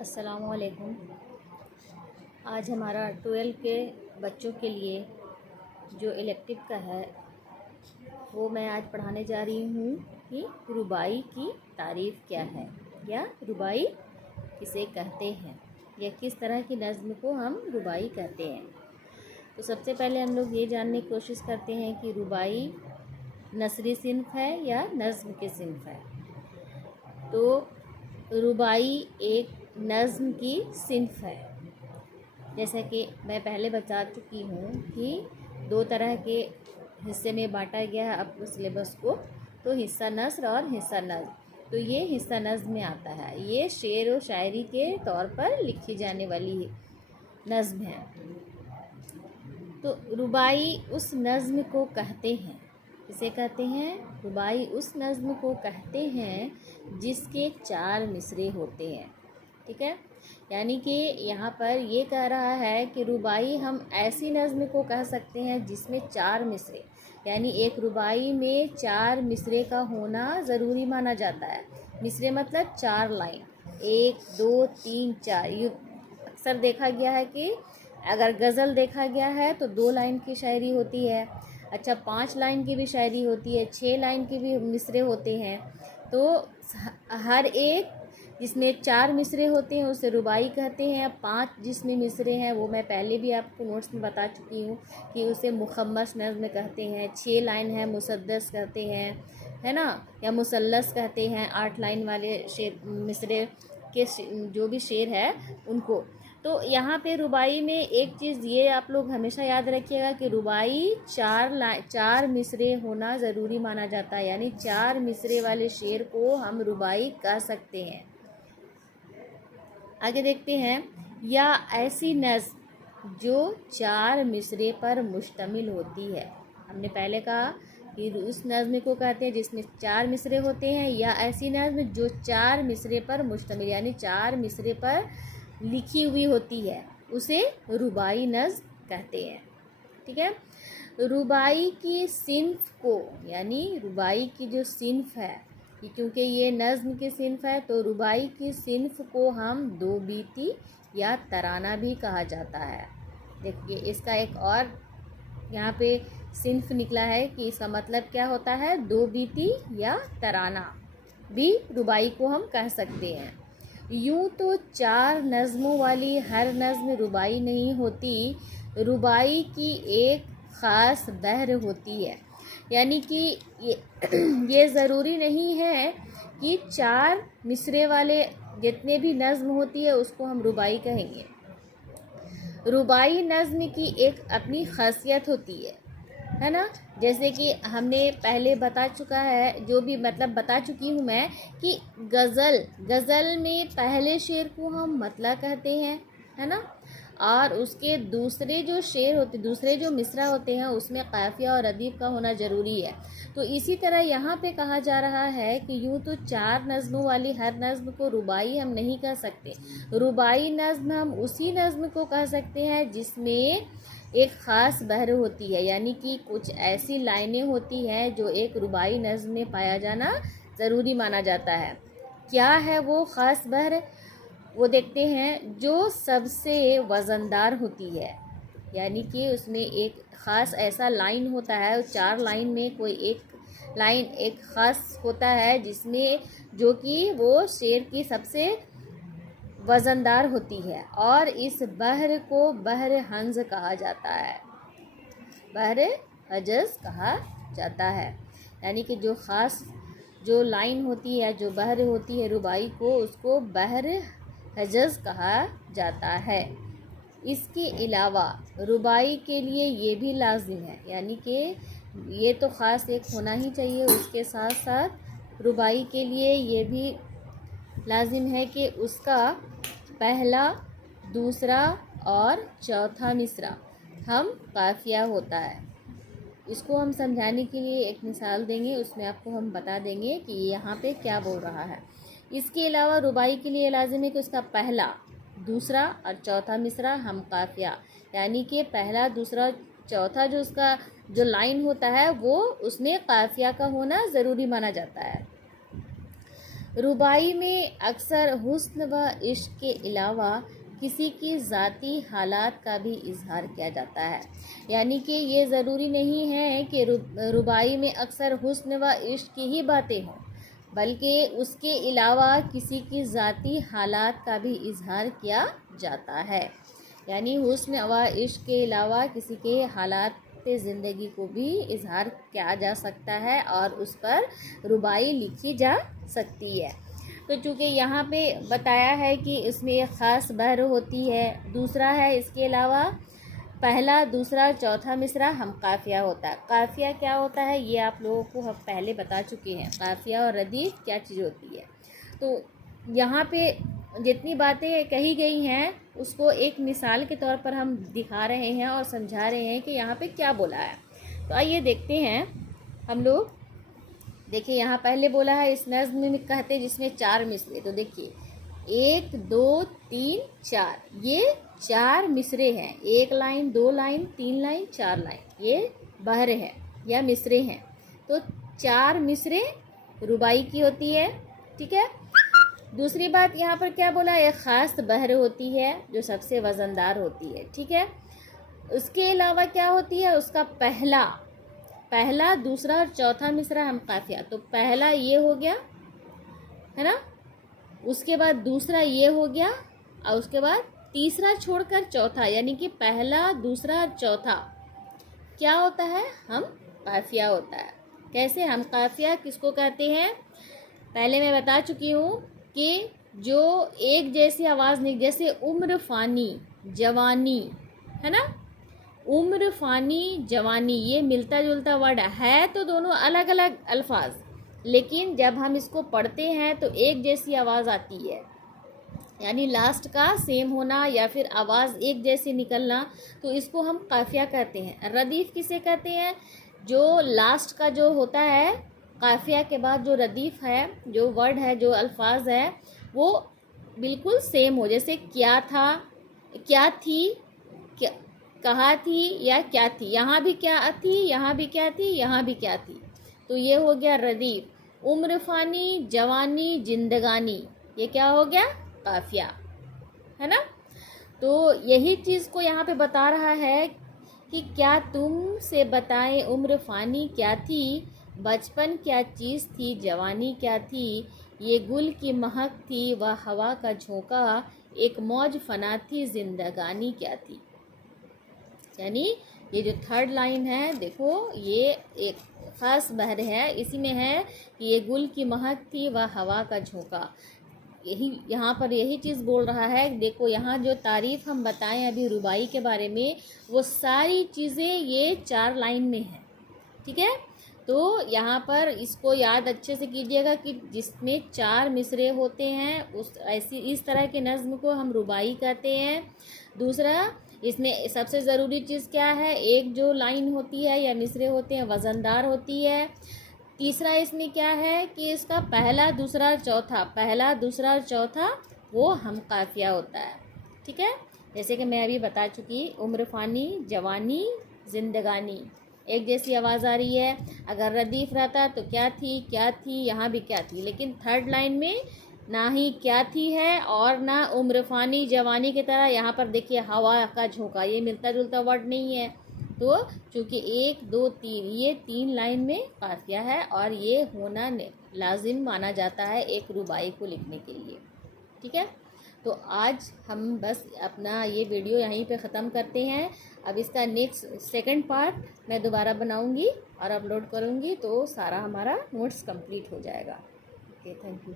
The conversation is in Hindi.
अस्सलामुअलैकुम। आज हमारा 12 के बच्चों के लिए जो इलेक्टिव का है वो मैं आज पढ़ाने जा रही हूँ कि रुबाई की तारीफ़ क्या है या रुबाई किसे कहते हैं या किस तरह की नज़्म को हम रुबाई कहते हैं। तो सबसे पहले हम लोग ये जानने की कोशिश करते हैं कि रुबाई नसरी सिन्फ़ है या नज़्म के सिन्फ़ है। तो रुबाई एक नज़्म की सिन्फ़ है। जैसा कि मैं पहले बता चुकी हूँ कि दो तरह के हिस्से में बांटा गया है अपने सिलेबस को, तो हिस्सा नस्र और हिस्सा नज़्म। तो ये हिस्सा नज़्म में आता है, ये शेर व शायरी के तौर पर लिखी जाने वाली नज़्म है। तो रुबाई उस नज़्म को कहते हैं, इसे कहते हैं रुबाई उस नज़्म को कहते हैं जिसके 4 मिसरे होते हैं। ठीक है, यानी कि यहाँ पर ये कह रहा है कि रुबाई हम ऐसी नज़्म को कह सकते हैं जिसमें 4 मिसरे, यानी एक रुबाई में 4 मिसरे का होना ज़रूरी माना जाता है। मिसरे मतलब 4 लाइन, 1 2 3 4। ये अक्सर देखा गया है कि अगर गज़ल देखा गया है तो 2 लाइन की शायरी होती है, अच्छा 5 लाइन की भी शायरी होती है, 6 लाइन के भी मिसरे होते हैं। तो हर एक जिसमें 4 मिसरे होते हैं उसे रुबाई कहते हैं। 5 जिसमें मिसरे हैं वो मैं पहले भी आपको नोट्स में बता चुकी हूँ कि उसे मुखम्मस नज़्म कहते हैं। 6 लाइन है मुसद्दस कहते हैं, है ना, या मुसल्लस कहते हैं। 8 लाइन वाले शेर मिसरे के जो भी शेर है उनको। तो यहाँ पे रुबाई में एक चीज़ ये आप लोग हमेशा याद रखिएगा कि रुबाई 4 मिसरे होना ज़रूरी माना जाता है, यानी 4 मिसरे वाले शेर को हम रुबाई कह सकते हैं। आगे देखते हैं, या ऐसी नज़्म जो 4 मिसरे पर मुश्तमिल होती है। हमने पहले कहा कि उस नज़्म को कहते हैं जिसमें 4 मिसरे होते हैं, या ऐसी नज़्म जो 4 मिसरे पर मुश्तमिल, यानी 4 मिसरे पर लिखी हुई होती है, उसे रुबाई नज़्म कहते हैं। ठीक है, रुबाई की सिन्फ़ को, यानी रुबाई की जो सिन्फ़ है, क्योंकि ये नज़्म की सिन्फ़ है तो रुबाई की सिन्फ़ को हम दो बीती या तराना भी कहा जाता है। देखिए इसका एक और यहाँ पे सिन्फ़ निकला है कि इसका मतलब क्या होता है, दो बीती या तराना भी रुबाई को हम कह सकते हैं। यूँ तो 4 नज़्मों वाली हर नज़्म रुबाई नहीं होती, रुबाई की एक ख़ास बहर होती है। यानी कि ये ज़रूरी नहीं है कि 4 मिसरे वाले जितने भी नज़्म होती है उसको हम रुबाई कहेंगे। रुबाई नज़्म की एक अपनी ख़ासियत होती है ना। जैसे कि हमने पहले बता चुका है, जो भी मतलब बता चुकी हूँ मैं कि गज़ल में पहले शेर को हम मतला कहते हैं, है ना, और उसके दूसरे जो शेर होते, दूसरे जो मिसरा होते हैं उसमें काफ़िया और रदीफ़ का होना ज़रूरी है। तो इसी तरह यहाँ पे कहा जा रहा है कि यूँ तो 4 नज़्मों वाली हर नज़्म को रुबाई हम नहीं कह सकते। रुबाई नज़्म हम उसी नज़्म को कह सकते हैं जिसमें एक ख़ास बहर होती है, यानी कि कुछ ऐसी लाइनें होती हैं जो एक रुबाई नज़्म में पाया जाना ज़रूरी माना जाता है। क्या है वो ख़ास बहर, वो देखते हैं। जो सबसे वज़नदार होती है, यानी कि उसमें एक ख़ास ऐसा लाइन होता है, 4 लाइन में कोई एक लाइन एक ख़ास होता है जिसमें जो कि वो शेर की सबसे वज़नदार होती है, और इस बहर को बहर हंज़ कहा जाता है, बहर हजज़ कहा जाता है। यानी कि जो ख़ास जो लाइन होती है, जो बहर होती है रुबाई को, उसको बहर हजज़ कहा जाता है। इसके अलावा रुबाई के लिए ये भी लाजिम है, यानी कि ये तो ख़ास एक होना ही चाहिए, उसके साथ साथ रुबाई के लिए ये भी लाजिम है कि उसका पहला, दूसरा और चौथा मिसरा हम काफ़िया होता है। इसको हम समझाने के लिए एक मिसाल देंगे, उसमें आपको हम बता देंगे कि यहाँ पे क्या बोल रहा है। इसके अलावा रुबाई के लिए लाजिम है कि उसका पहला, दूसरा और चौथा मिसरा हम काफ़िया, यानी कि पहला, दूसरा, चौथा जो उसका जो लाइन होता है वो उसमें काफ़िया का होना ज़रूरी माना जाता है। रुबाई में अक्सर हुस्न व इश्क के अलावा किसी की ज़ाती हालात का भी इजहार किया जाता है। यानी कि ये ज़रूरी नहीं है कि रुबाई में अक्सर हुस्न व इश्क की ही बातें हों, बल्कि उसके अलावा किसी की ज़ाती हालात का भी इजहार किया जाता है। यानी हुस्न व इश्क के अलावा किसी के हालात ज़िंदगी को भी इजहार किया जा सकता है और उस पर रुबाई लिखी जा सकती है। तो चूँकि यहाँ पे बताया है कि इसमें एक ख़ास बहर होती है, दूसरा है इसके अलावा पहला, दूसरा, चौथा मिसरा हम काफ़िया होता है। काफ़िया क्या होता है ये आप लोगों को हम पहले बता चुके हैं, काफ़िया और रदीफ़ क्या चीज़ होती है। तो यहाँ पे जितनी बातें कही गई हैं उसको एक मिसाल के तौर पर हम दिखा रहे हैं और समझा रहे हैं कि यहाँ पे क्या बोला है। तो आइए देखते हैं हम लोग। देखिए यहाँ पहले बोला है इस नज़्म में कहते हैं जिसमें 4 मिसरे। तो देखिए 1 2 3 4, ये 4 मिसरे हैं। 1 लाइन, 2 लाइन, 3 लाइन, 4 लाइन, ये बहर है या मिसरे हैं। तो 4 मिसरे रुबाई की होती है, ठीक है। दूसरी बात यहाँ पर क्या बोला, एक ख़ास बहर होती है जो सबसे वज़नदार होती है, ठीक है। उसके अलावा क्या होती है, उसका पहला, दूसरा और चौथा मिसरा हम काफ़िया। तो पहला ये हो गया है ना, उसके बाद दूसरा ये हो गया और उसके बाद तीसरा छोड़कर चौथा, यानी कि पहला, दूसरा और चौथा क्या होता है, हम काफ़िया होता है। कैसे हम काफ़िया किसको कहते हैं, पहले मैं बता चुकी हूँ कि जो एक जैसी आवाज़ नहीं, जैसे उम्र फ़ानी जवानी है ना, उम्र फ़ानी जवानी ये मिलता जुलता वर्ड है, तो दोनों अलग अलग अल्फाज, लेकिन जब हम इसको पढ़ते हैं तो एक जैसी आवाज़ आती है, यानी लास्ट का सेम होना या फिर आवाज़ एक जैसी निकलना, तो इसको हम काफ़िया कहते हैं। रदीफ़ किसे कहते हैं, जो लास्ट का जो होता है काफ़िया के बाद जो रदीफ़ है, जो वर्ड है, जो अल्फाज है, वो बिल्कुल सेम हो, जैसे क्या था, क्या थी, क्या कहा थी या क्या थी, यहाँ भी क्या थी, यहाँ भी क्या थी, यहाँ भी क्या थी। तो ये हो गया रदीफ़। उम्र फ़ानी जवानी जिंदगानी, ये क्या हो गया, काफ़िया, है ना। तो यही चीज़ को यहाँ पे बता रहा है कि क्या तुम से बताएं उम्र फ़ानी क्या थी, बचपन क्या चीज़ थी, जवानी क्या थी, ये गुल की महक थी वह हवा का झोंका, एक मौज फना थी जिंदगानी क्या थी। यानी ये जो थर्ड लाइन है, देखो ये एक ख़ास बहर है, इसी में है कि ये गुल की महक थी वह हवा का झोंका। यही यहाँ पर यही चीज़ बोल रहा है। देखो यहाँ जो तारीफ़ हम बताएं अभी रुबाई के बारे में, वो सारी चीज़ें ये 4 लाइन में है, ठीक है। तो यहाँ पर इसको याद अच्छे से कीजिएगा कि जिसमें 4 मिसरे होते हैं उस ऐसी इस तरह के नज़्म को हम रुबाई कहते हैं। दूसरा, इसमें सबसे ज़रूरी चीज़ क्या है, एक जो लाइन होती है या मिसरे होते हैं वज़नदार होती है। तीसरा इसमें क्या है कि इसका पहला, दूसरा, चौथा, पहला, दूसरा और चौथा वो हम काफ़िया होता है, ठीक है। जैसे कि मैं अभी बता चुकी, उम्र फ़ानी जवानी जिंदगानी, एक जैसी आवाज़ आ रही है। अगर रदीफ़ रहता तो क्या थी, यहाँ भी क्या थी, लेकिन थर्ड लाइन में ना ही क्या थी है और ना उम्र फ़ानी जवानी की तरह यहाँ पर देखिए हवा का झोंका, ये मिलता जुलता वर्ड नहीं है। तो चूँकि 1 2 3 ये 3 लाइन में काफ़िया है और ये होना लाजिम माना जाता है एक रुबाई को लिखने के लिए, ठीक है। तो आज हम बस अपना ये वीडियो यहीं पे ख़त्म करते हैं। अब इसका नेक्स्ट सेकंड पार्ट मैं दोबारा बनाऊंगी और अपलोड करूंगी, तो सारा हमारा नोट्स कंप्लीट हो जाएगा। Okay, thank you.